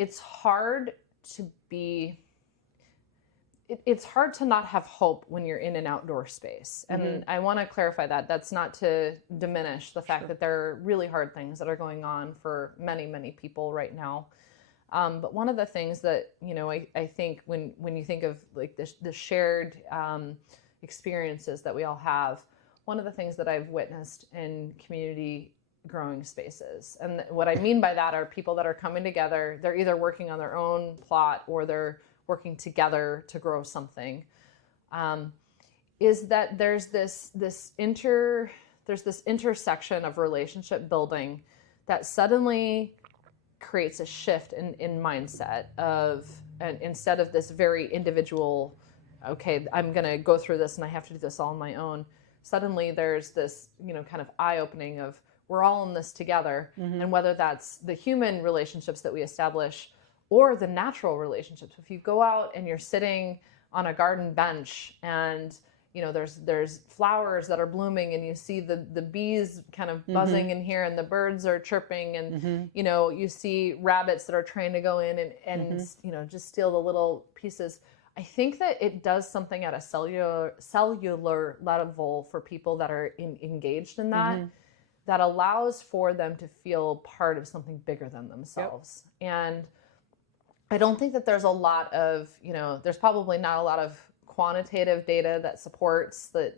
it's hard to be, it's hard to not have hope when you're in an outdoor space. And I want to clarify that. That's not to diminish the fact that there are really hard things that are going on for many, many people right now. But one of the things that, I think when you think of like the shared experiences that we all have, one of the things that I've witnessed in community growing spaces, and what I mean by that are people that are coming together, they're either working on their own plot or they're working together to grow something, is that there's this intersection of relationship building that suddenly creates a shift in mindset and instead of this very individual, okay, I'm going to go through this and I have to do this all on my own. Suddenly there's this, kind of eye-opening of we're all in this together. And whether that's the human relationships that we establish or the natural relationships. If you go out and you're sitting on a garden bench and there's flowers that are blooming and you see the bees kind of buzzing in here and the birds are chirping and you see rabbits that are trying to go in and just steal the little pieces. I think that it does something at a cellular level for people that are engaged in that that allows for them to feel part of something bigger than themselves. And I don't think that there's a lot of, there's probably not a lot of quantitative data that supports that,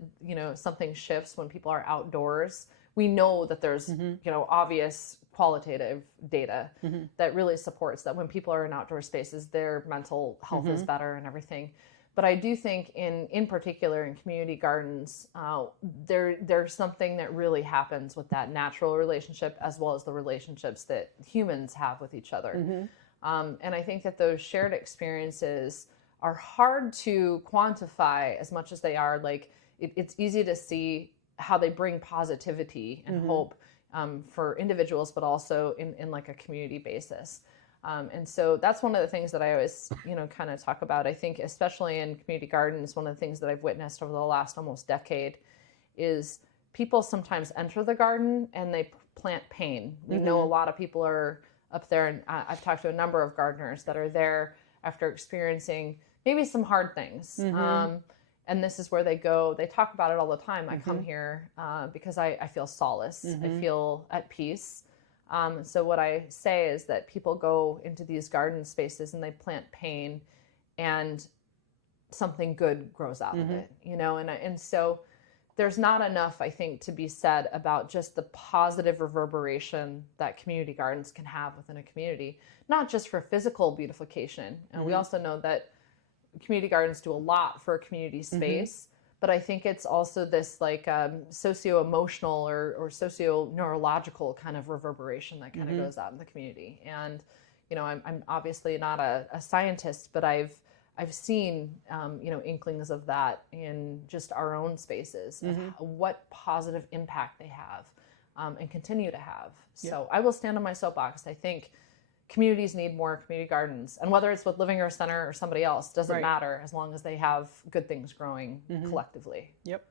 something shifts when people are outdoors. We know that there's, obvious qualitative data that really supports that when people are in outdoor spaces, their mental health is better and everything. But I do think in particular in community gardens, there's something that really happens with that natural relationship as well as the relationships that humans have with each other. And I think that those shared experiences are hard to quantify as much as they are. Like it's easy to see how they bring positivity and hope for individuals, but also in like a community basis. And so that's one of the things that I always, kind of talk about. I think especially in community gardens, one of the things that I've witnessed over the last almost decade is people sometimes enter the garden and they plant pain. We know a lot of people are up there, and I've talked to a number of gardeners that are there after experiencing maybe some hard things. And this is where they go. They talk about it all the time. I come here because I feel solace. I feel at peace. So what I say is that people go into these garden spaces and they plant pain and something good grows out of it, and so there's not enough, I think, to be said about just the positive reverberation that community gardens can have within a community, not just for physical beautification. And we also know that community gardens do a lot for a community space, but I think it's also this like socio-emotional or socio-neurological kind of reverberation that kind of goes out in the community. And, I'm obviously not a scientist, but I've seen, inklings of that in just our own spaces, of what positive impact they have and continue to have. So I will stand on my soapbox. I think communities need more community gardens. And whether it's with Living Earth Center or somebody else, doesn't matter as long as they have good things growing collectively. Yep.